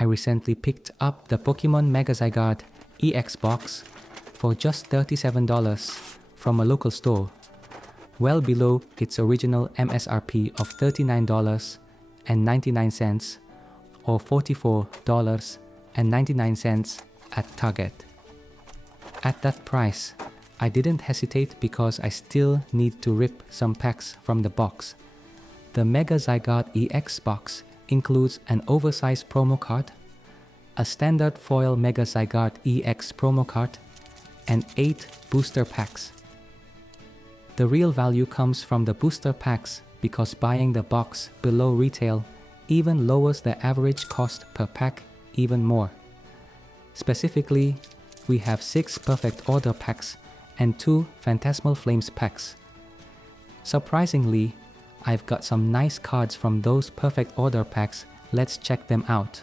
I recently picked up the Pokemon Mega Zygarde EX box for just $37 from a local store, well below its original MSRP of $39.99 or $44.99 at Target. At that price, I didn't hesitate because I still need to rip some packs from the box. The Mega Zygarde EX box includes an oversized promo card, a standard foil Mega Zygarde EX promo card, and 8 booster packs. The real value comes from the booster packs because buying the box below retail even lowers the average cost per pack even more. Specifically, we have 6 Perfect Order packs and 2 Phantasmal Flames packs. Surprisingly, I've got some nice cards from those Perfect Order packs. Let's check them out.